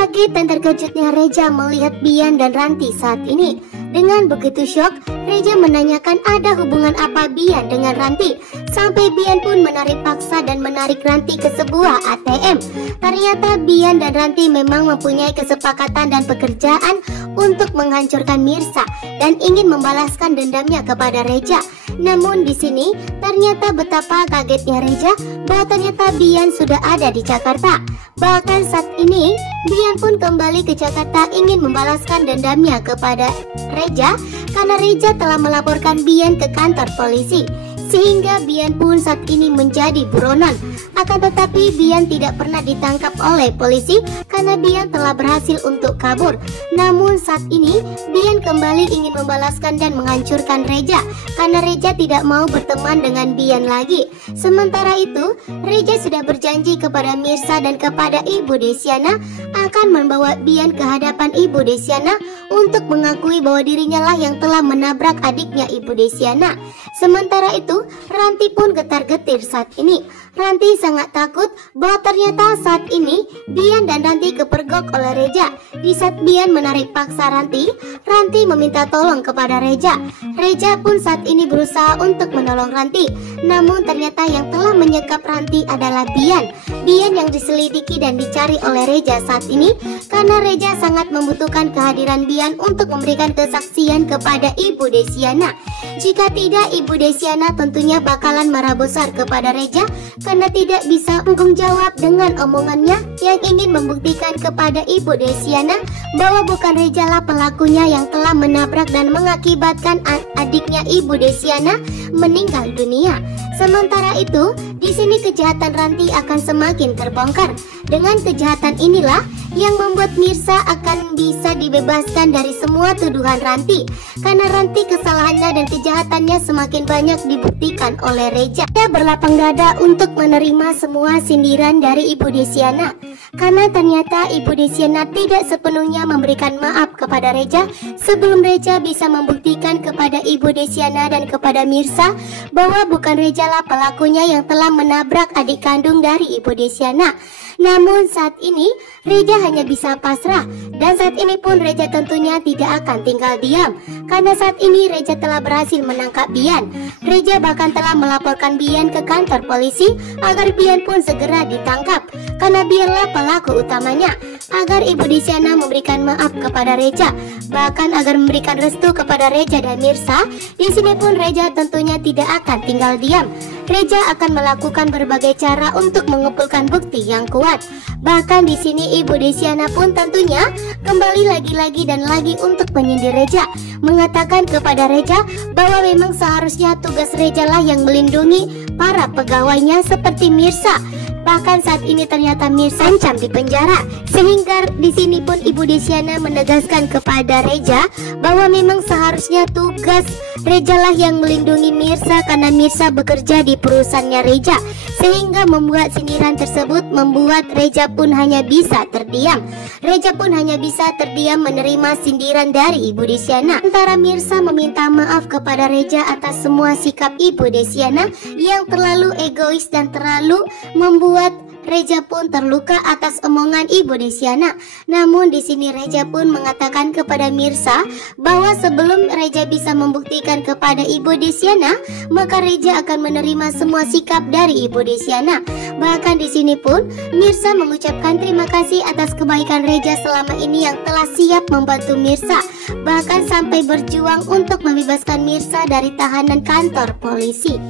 Kaget dan terkejutnya Reja melihat Bian dan Ranti saat ini. Dengan begitu syok, Reja menanyakan ada hubungan apa Bian dengan Ranti. Sampai Bian pun menarik paksa dan menarik Ranti ke sebuah ATM. Ternyata Bian dan Ranti memang mempunyai kesepakatan dan pekerjaan untuk menghancurkan Mirsa dan ingin membalaskan dendamnya kepada Reja. Namun di sini ternyata betapa kagetnya Reja bahwa ternyata Bian sudah ada di Jakarta. Bahkan saat ini Bian pun kembali ke Jakarta ingin membalaskan dendamnya kepada Reja karena Reja telah melaporkan Bian ke kantor polisi. Sehingga Bian pun saat ini menjadi buronan. Akan tetapi Bian tidak pernah ditangkap oleh polisi karena Bian telah berhasil untuk kabur. Namun saat ini Bian kembali ingin membalaskan dan menghancurkan Reja karena Reja tidak mau berteman dengan Bian lagi. Sementara itu Reja sudah berjanji kepada Mirsa dan kepada Ibu Desiana akan membawa Bian ke hadapan Ibu Desiana untuk mengakui bahwa dirinya lah yang telah menabrak adiknya Ibu Desiana. Sementara itu Ranti pun getar-getir saat ini. Ranti sangat takut bahwa ternyata saat ini Bian dan Ranti kepergok oleh Reja. Di saat Bian menarik paksa Ranti, Ranti meminta tolong kepada Reja. Reja pun saat ini berusaha untuk menolong Ranti. Namun ternyata yang telah menyekap Ranti adalah Bian. Bian yang diselidiki dan dicari oleh Reja saat ini karena Reja sangat membutuhkan kehadiran Bian untuk memberikan kesaksian kepada Ibu Desiana. Jika tidak, Ibu Desiana tentunya bakalan marah besar kepada Reja karena tidak bisa tanggung jawab dengan omongannya yang ingin membuktikan kepada Ibu Desiana bahwa bukan Reja lah pelakunya yang telah menabrak dan mengakibatkan adiknya Ibu Desiana meninggal dunia. Sementara itu, di sini kejahatan Ranti akan semakin terbongkar. Dengan kejahatan inilah yang membuat Mirsa akan bisa dibebaskan dari semua tuduhan Ranti. Karena Ranti kesalahannya dan kejahatannya semakin banyak dibuktikan oleh Reja. Dia berlapang dada untuk menerima semua sindiran dari Ibu Desiana. Karena ternyata Ibu Desiana tidak sepenuhnya memberikan maaf kepada Reja sebelum Reja bisa membuktikan kepada Ibu Desiana dan kepada Mirsa bahwa bukan Reja lah pelakunya yang telah menabrak adik kandung dari Ibu Desiana. Namun saat ini Reja hanya bisa pasrah dan saat ini pun Reja tentunya tidak akan tinggal diam karena saat ini Reja telah berhasil menangkap Bian. Reja bahkan telah melaporkan Bian ke kantor polisi agar Bian pun segera ditangkap karena Bianlah pelaku utamanya. Agar Ibu Desiana memberikan maaf kepada Reja, bahkan agar memberikan restu kepada Reja dan Mirsa. Di sini pun Reja tentunya tidak akan tinggal diam. Reja akan melakukan berbagai cara untuk mengumpulkan bukti yang kuat. Bahkan di sini Ibu Desiana pun tentunya kembali lagi dan lagi untuk menyindir Reja, mengatakan kepada Reja bahwa memang seharusnya tugas Reja lah yang melindungi para pegawainya seperti Mirsa. Bahkan saat ini ternyata Mirsa ancam di penjara. Sehingga di sini pun Ibu Desiana menegaskan kepada Reja bahwa memang seharusnya tugas Reja lah yang melindungi Mirsa karena Mirsa bekerja di perusahaannya Reja. Sehingga membuat sindiran tersebut membuat Reja pun hanya bisa terdiam. Reja pun hanya bisa terdiam menerima sindiran dari Ibu Desiana. Sementara Mirsa meminta maaf kepada Reja atas semua sikap Ibu Desiana yang terlalu egois dan terlalu membuat Reja pun terluka atas omongan Ibu Desiana. Namun di sini Reja pun mengatakan kepada Mirsa bahwa sebelum Reja bisa membuktikan kepada Ibu Desiana, maka Reja akan menerima semua sikap dari Ibu Desiana. Bahkan di sini pun Mirsa mengucapkan terima kasih atas kebaikan Reja selama ini yang telah siap membantu Mirsa, bahkan sampai berjuang untuk membebaskan Mirsa dari tahanan kantor polisi.